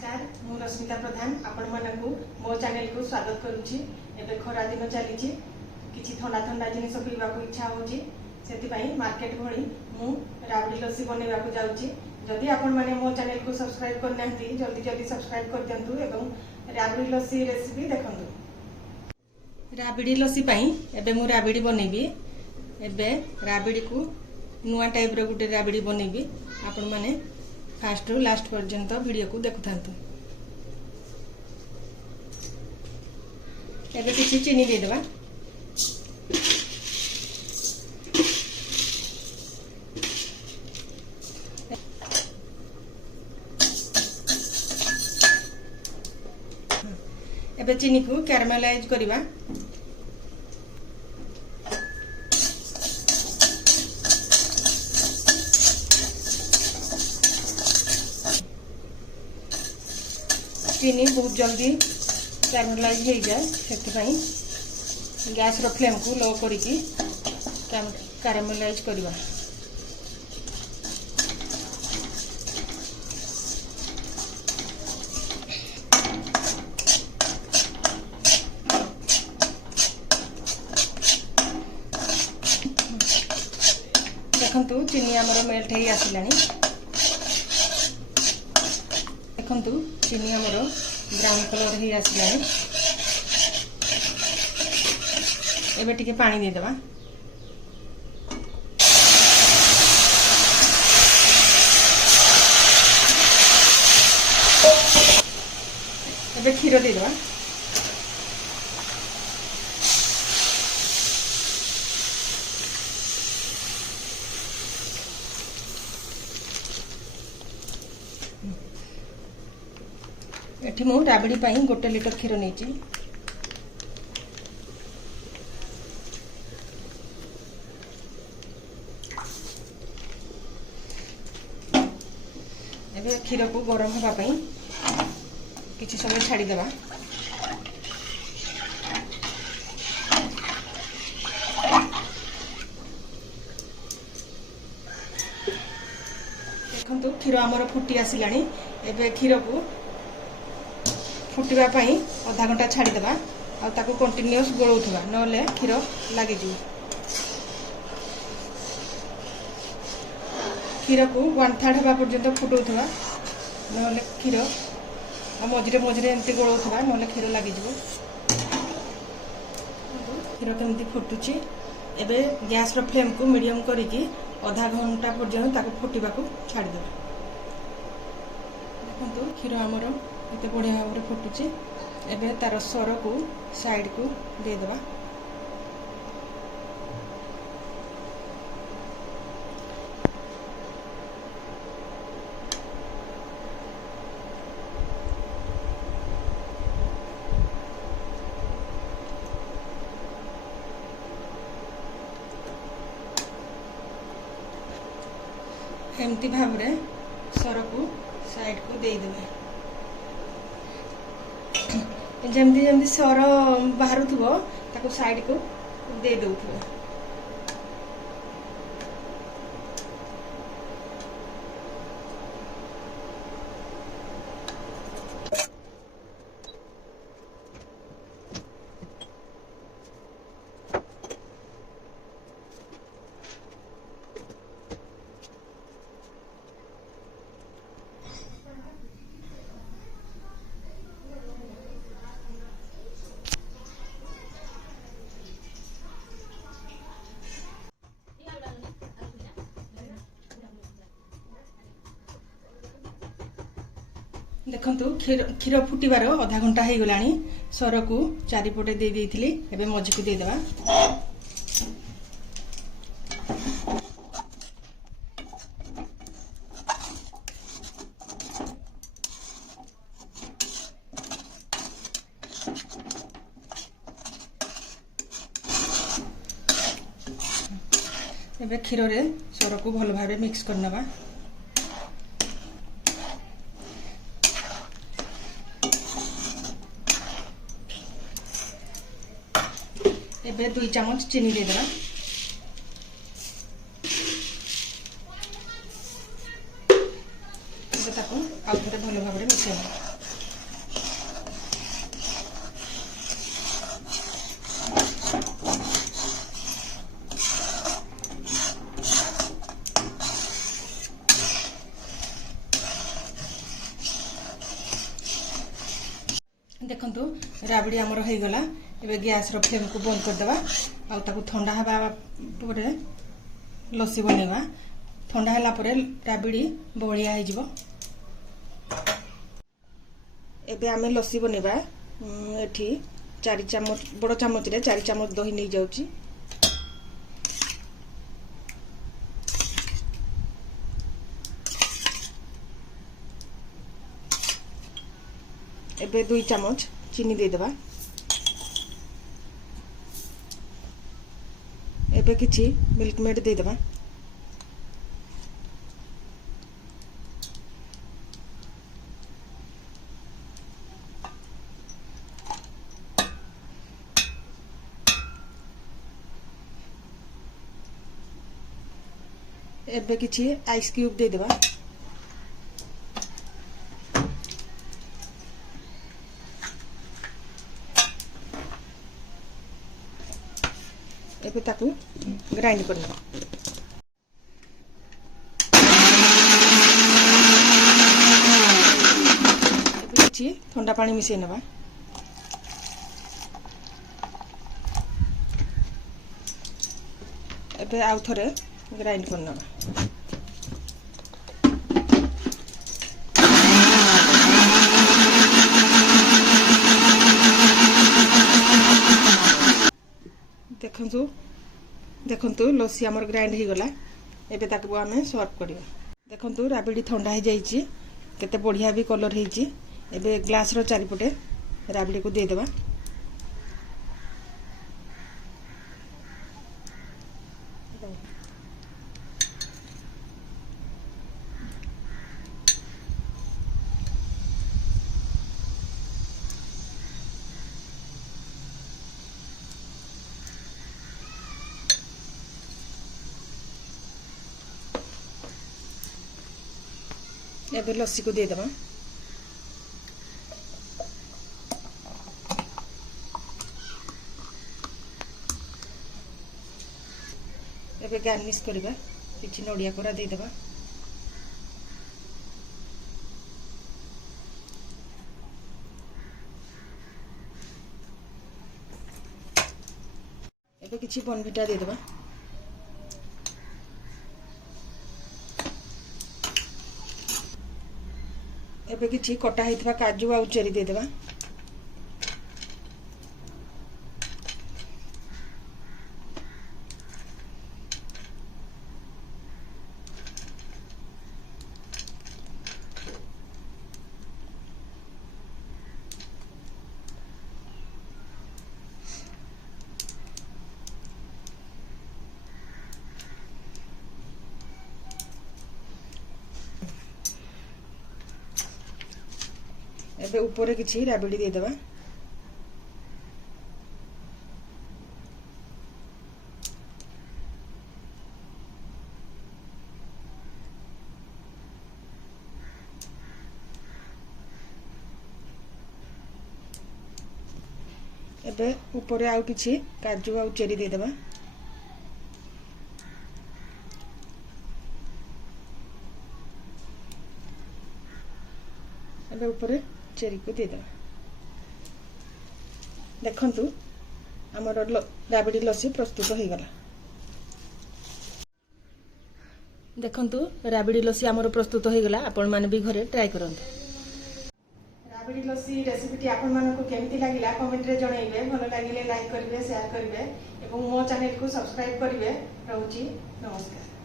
नमस्कार मु रश्मिता प्रधान आपण मानकु मो चैनल को स्वागत करूची। एबे खरा दिन चलीची किछि ठंडा ठंडा जिनिस पीवा को इच्छा होची सेति पई मार्केट भली मु राबड़ी लस्सी बनेवा को जाउची। जदि आपण माने मो चैनल को सब्सक्राइब कर नांती जल्दी जल्दी सब्सक्राइब कर दियंतु एवं राबड़ी लस्सी रेसिपी देखंतु। राबड़ी लस्सी पई एबे मु राबड़ी बनेबी। एबे राबड़ी को नुआ टाइप रो गुटे राबड़ी बनेबी। आपण माने फास्ट रु लास्ट पर्यंत वीडियो को देखुथांतु। एबे किछि चीनी दे देबा। एबे चीनी को कैरामेलाइज करिबा। चीनी बहुत जल्दी कैरामेलाइज हो जाए से गैस रो फ्लेम को लो करिकी कैरामेलाइज करवा। देखंतु चीनी हमर मेल्ट हे आसिलानी। देखंतु चीनी हमर ब्राउन कलर हे आसिलानी। एबे टिके पानी दे देबा। एबे खीर दे देबा। एठी मु राबड़ी पाई 1 लीटर खीर नेची। एबे खीर को गरम होबा पई किछि समय छाडी देबा। देखंतु खीर हमर फुटी आसिलानी। एबे खीर को फुटिबा पई आधा घंटा छाडी देबा आ ताको कंटीन्यूअस गोळौथबा नले खीर लागि जी। खीर को 1/3 हबा पर्यंत फुटौथबा नले खीर मझिरे मझिरे एंती गोळौथबा नले खीर लागि जीवो। खीर केमती फुटुची। एबे गैस रो फ्लेम को मीडियम करिकी आधा घंटा पर्यंत ताको फुटिबा को छाडी देबा। देखंतु खीर हमर एते बढ़िया भाव में फुटुची। एबे तार सर को साइड को दे देबा। एमती भाव में सर को साइड को दे देबा। जमती जमती सर बाहर थुबो ताको साइड को दे दउथबो। देखंतु खीर फुटिबार आधा घंटा हो गलानी। सर को चारिपटे दे देइथिली। एबे मझी को दे देबा। एबे खीर रे सर को भल भाबे मिक्स करनबा। एबे 2 चम्मच चीनी दे देबा। ताको आउ थे भल भाव में मिसेबा। देखंतु राबड़ी आमर हो गला। एबे गैस रो फ्लेम को बंद कर देबा आ ताको ठंडा हवा परे लस्सी बनेबा। ठंडा हला परे राबड़ी बहलिया हो जिवो। एबे आमे लस्सी बनेबा। एठी 4 चामच बड़ चामच रे 4 चामच दही नै जाउची। एबे 2 चामच चीनी दे देबा। एबे किछि मिल्क मेड दे देबा। एबे किछि आइस क्यूब दे देबा। एबे ताकू ग्राइंड करना। एबे किछि ठंडा पानी मिसै नबा। एबे आउ थरे ग्राइंड करना। देखंतु लस्सी आमर ग्राइंड हो गला। एबे ताकू आमे सर्व करिया। देखंतु राबड़ी ठंडा हो जाईची। केते बढ़िया भी कलर हेची। एबे ग्लास रो चारिपटे राबड़ी को दे देबा। एबे लस्सी को दे देबा। एबे गार्निश करबा। किछि नडिया कोरा दे देबा। एबे किछि बॉर्नविटा दे देबा। एबे किछि कटा हेतबा काजू आ चेरी दे देबा। एबे ऊपर किछि राबड़ी दे देबा। एबे ऊपर आउ किछि काजू आ चेरी दे देबा। एबे ऊपर चेरी को दे देबा। देखंतु हमर राबड़ी लस्सी प्रस्तुत हो गला। देखंतु राबड़ी लस्सी हमर प्रस्तुत हो गला। आपण माने भी घरे ट्राई करंतु। राबड़ी लस्सी रेसिपीटी आपण मानको केमिति लागिला कमेंट रे जणाइबे। भलो लागिले लाइक करिवे, शेयर करिवे एवं मो चैनल को सब्सक्राइब करिवे। रहउची नमस्कार।